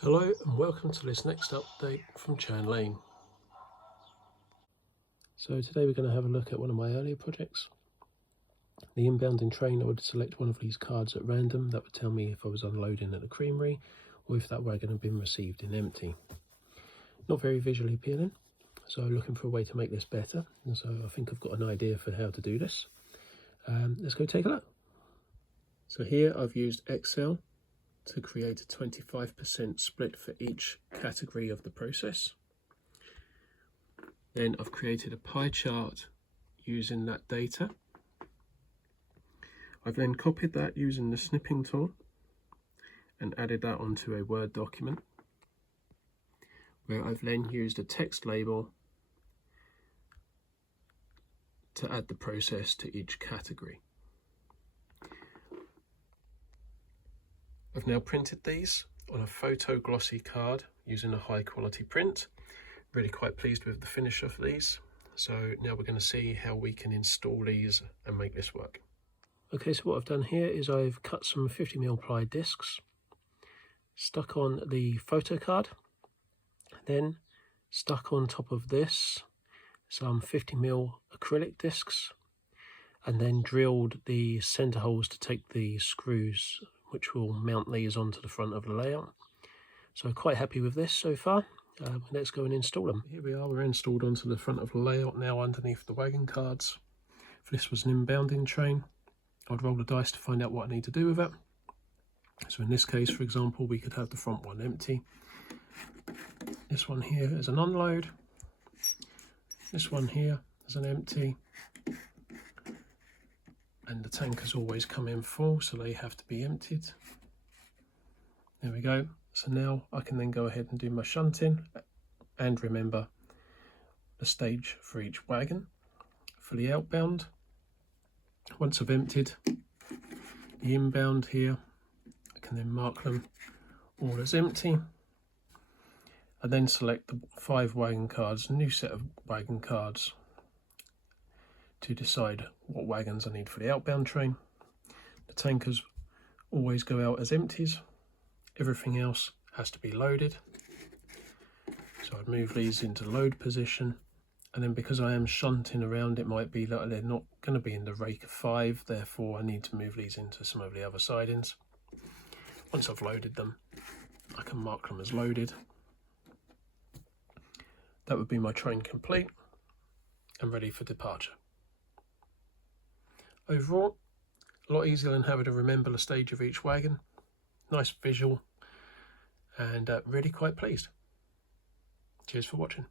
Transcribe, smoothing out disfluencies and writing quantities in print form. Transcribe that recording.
Hello and welcome to this next update from Chan Lane. So today we're going to have a look at one of my earlier projects. The inbounding train, I would select one of these cards at random. That would tell me if I was unloading at the creamery or if that wagon had been received in empty. Not very visually appealing, so looking for a way to make this better. And so I think I've got an idea for how to do this. Let's go take a look. So here I've used Excel to create a 25% split for each category of the process. Then I've created a pie chart using that data. I've then copied that using the snipping tool and added that onto a Word document, where I've then used a text label to add the process to each category. I've now printed these on a photo glossy card using a high quality print. Really quite pleased with the finish of these. So now we're going to see how we can install these and make this work. Okay, so what I've done here is I've cut some 50mm ply discs, stuck on the photo card, then stuck on top of this some 50mm acrylic discs, and then drilled the center holes to take the screws which will mount these onto the front of the layout. So quite happy with this so far. Let's go and install them. Here we are, we're installed onto the front of the layout now underneath the wagon cards. If this was an inbounding train, I'd roll the dice to find out what I need to do with it. So in this case, for example, we could have the front one empty. This one here is an unload. This one here is an empty. And the tankers always come in full, so they have to be emptied. There we go. So now I can then go ahead and do my shunting and remember the stage for each wagon. For the outbound, once I've emptied the inbound here, I can then mark them all as empty. I then select the 5 wagon cards, a new set of wagon cards, to decide what wagons I need for the outbound train. The tankers always go out as empties. Everything else has to be loaded. So I'd move these into load position, and then because I am shunting around, it might be that they're not going to be in the rake of 5, therefore I need to move these into some of the other sidings. Once I've loaded them, I can mark them as loaded. That would be my train complete and ready for departure. Overall, a lot easier than having to remember the stage of each wagon. Nice visual, and really quite pleased. Cheers for watching.